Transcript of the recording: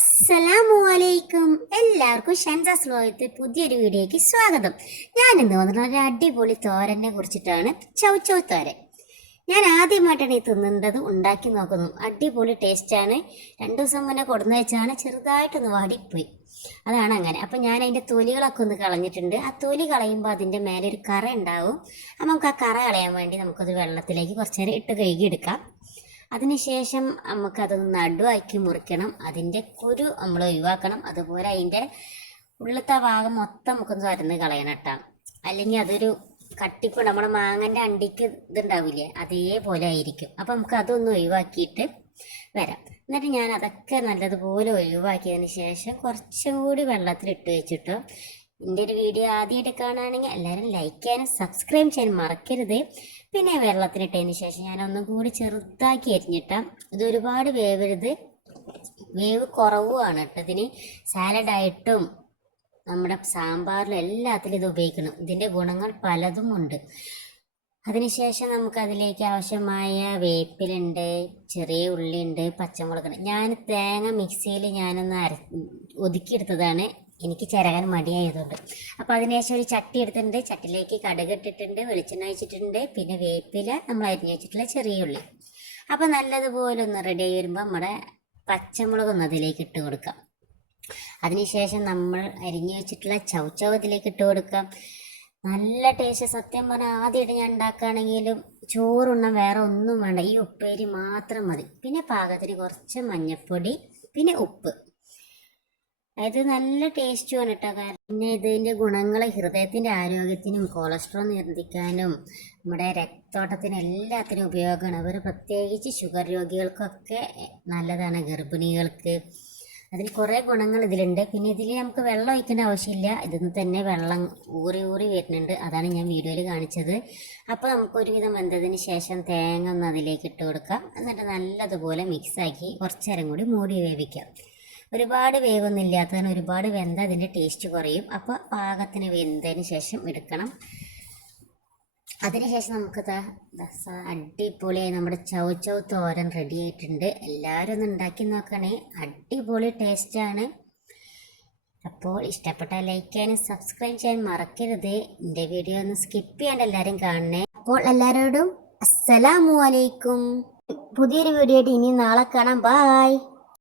അസ്സലാമു അലൈക്കും എല്ലാവർക്കും ഷൻസാസ് ലോകത്തെ പുതിയൊരു വീഡിയോയ്ക്ക് സ്വാഗതം. ഞാൻ ഇന്ന് വന്നിട്ടുള്ള ഒരു അടിപൊളി തോരനെ കുറിച്ചിട്ടാണ് ചൗ ചൗ തോരൻ. ഞാൻ ആദ്യമായിട്ടാണ് ഈ തിന്നേണ്ടത്. ഉണ്ടാക്കി നോക്കുന്നു. അടിപൊളി ടേസ്റ്റാണ്. രണ്ടു ദിവസം മുന്നേ കൊടുന്നു വെച്ചാണ് ചെറുതായിട്ടൊന്ന് വാടിപ്പോയി. അതാണ് അങ്ങനെ. അപ്പം ഞാൻ അതിന്റെ തൊലികളൊക്കെ ഒന്ന് കളഞ്ഞിട്ടുണ്ട്. ആ തൊലി കളയുമ്പോൾ അതിന്റെ മേലെ ഒരു കറ ഉണ്ടാവും. നമുക്ക് ആ കറ കളയാൻ വേണ്ടി നമുക്കത് വെള്ളത്തിലേക്ക് കുറച്ച് നേരം ഇട്ട് കഴുകി എടുക്കാം അതിനുശേഷം നമുക്കത് നടുവാക്കി മുറിക്കണം. അതിന്റെ കുരു നമ്മൾ ഒഴിവാക്കണം. അതുപോലെ അതിന്റെ ഉള്ളത്തെ ഭാഗം മൊത്തം നമുക്കൊന്ന് തുറന്ന് കളയണം കേട്ടോ അല്ലെങ്കിൽ അതൊരു കട്ടിപ്പ് നമ്മുടെ മാങ്ങന്റെ അണ്ടിക്ക് ഇതുണ്ടാവില്ലേ അതേപോലെ ആയിരിക്കും. അപ്പം നമുക്ക് അതൊന്ന് ഒഴിവാക്കിയിട്ട് വരാം. എന്നിട്ട് ഞാൻ അതൊക്കെ നല്ലതുപോലെ ഒഴിവാക്കിയതിന് ശേഷം കുറച്ചും കൂടി വെള്ളത്തിലിട്ട് വെച്ചിട്ടോ എന്റെ ഒരു വീഡിയോ ആദ്യമായിട്ട് കാണുകയാണെങ്കിൽ എല്ലാവരും ലൈക്ക് ചെയ്യാനും സബ്സ്ക്രൈബ് ചെയ്യാനും മറക്കരുത്. പിന്നെ വെള്ളത്തിലിട്ടതിന് ശേഷം ഞാൻ ഒന്നും കൂടി ചെറുതാക്കി അരിഞ്ഞിട്ടാം. ഇത് ഒരുപാട് വേവരുത്. വേവ് കുറവുമാണ് കേട്ടോ ഇതിന്. സാലഡായിട്ടും നമ്മുടെ സാമ്പാറിലും എല്ലാത്തിലും ഇത് ഉപയോഗിക്കണം. ഇതിന്റെ ഗുണങ്ങൾ പലതും ഉണ്ട്. അതിനുശേഷം നമുക്കതിലേക്ക് ആവശ്യമായ വേപ്പിലുണ്ട് ചെറിയ ഉള്ളിയുണ്ട് പച്ചമുളകുണ്ട് ഞാൻ തേങ്ങ മിക്സിയിൽ ഞാനൊന്ന് അര ഒതുക്കിയെടുത്തതാണ്. എനിക്ക് ചിരകാൻ മടിയായതുകൊണ്ട്. അപ്പോൾ അതിനുശേഷം ഒരു ചട്ടി എടുത്തിട്ടുണ്ട്. ചട്ടിലേക്ക് കടുക് ഇട്ടിട്ടുണ്ട് വെളിച്ചെണ്ണ ഒഴിച്ചിട്ടുണ്ട്. പിന്നെ വേപ്പില നമ്മൾ അരിഞ്ഞു വെച്ചിട്ടുള്ള ചെറിയ ഉള്ളി. അപ്പോൾ നല്ലതുപോലെ ഒന്ന് റെഡി ആയി വരുമ്പോൾ നമ്മുടെ പച്ചമുളക് ഒന്ന് അതിലേക്ക് ഇട്ട് കൊടുക്കാം. അതിനുശേഷം നമ്മൾ അരിഞ്ഞു വെച്ചിട്ടുള്ള ചൗച്ചവ് അതിലേക്ക് ഇട്ട് കൊടുക്കാം. നല്ല ടേസ്റ്റ് സത്യം പറഞ്ഞാൽ ആദ്യമായിട്ട് ഞാൻ ഉണ്ടാക്കുകയാണെങ്കിലും ചോറുണ്ണം വേറെ ഒന്നും വേണ്ട. ഈ ഉപ്പേരി മാത്രം മതി. പിന്നെ പാകത്തിന് കുറച്ച് മഞ്ഞൾപ്പൊടി പിന്നെ ഉപ്പ്. അത് നല്ല ടേസ്റ്റുമാണ് കേട്ടോ കാരണം. പിന്നെ ഇതിന്റെ ഗുണങ്ങൾ ഹൃദയത്തിന്റെ ആരോഗ്യത്തിനും കൊളസ്ട്രോൾ നിയന്ത്രിക്കാനും നമ്മുടെ രക്തോട്ടത്തിനും എല്ലാത്തിനും ഉപയോഗമാണ്. അവർ പ്രത്യേകിച്ച് ഷുഗർ രോഗികൾക്കൊക്കെ നല്ലതാണ് ഗർഭിണികൾക്ക്. അതിൽ കുറേ ഗുണങ്ങൾ ഇതിലുണ്ട്. പിന്നെ ഇതിൽ നമുക്ക് വെള്ളം ഒഴിക്കേണ്ട ആവശ്യമില്ല. ഇതിൽ നിന്ന് തന്നെ വെള്ളം ഊറി ഊറി വരുന്നുണ്ട്. അതാണ് ഞാൻ വീഡിയോയിൽ കാണിച്ചത്. അപ്പോൾ നമുക്ക് ഒരുവിധം വെന്തതിന് ശേഷം തേങ്ങ ഒന്ന് അതിലേക്ക് ഇട്ട് കൊടുക്കാം. എന്നിട്ട് നല്ലതുപോലെ മിക്സാക്കി കുറച്ചേരം കൂടി മൂടി വേവിക്കാം. ഒരുപാട് വേവൊന്നും തന്നെ ഒരുപാട് വെന്ത അതിന്റെ ടേസ്റ്റ് കുറയും. അപ്പോൾ പാകത്തിന് വെന്തതിന് ശേഷം എടുക്കണം. അതിനുശേഷം നമുക്ക് അടിപൊളിയായി നമ്മുടെ ചൗ ചൗ തോരൻ റെഡി ആയിട്ടുണ്ട്. എല്ലാവരും ഒന്ന് ഉണ്ടാക്കി നോക്കണേ. അടിപൊളി ടേസ്റ്റാണ് അപ്പോൾ ഇഷ്ടപ്പെട്ട ലൈക്ക് ചെയ്യാനും സബ്സ്ക്രൈബ് ചെയ്യാൻ മറക്കരുത്. എന്റെ വീഡിയോ ഒന്ന് സ്കിപ്പ് ചെയ്യാണ്ട് എല്ലാവരും കാണണേ. അപ്പോൾ എല്ലാവരോടും അസ്സലാമു അലൈക്കും. പുതിയൊരു വീഡിയോ ആയിട്ട് ഇനി നാളെ കാണാം. ബായ്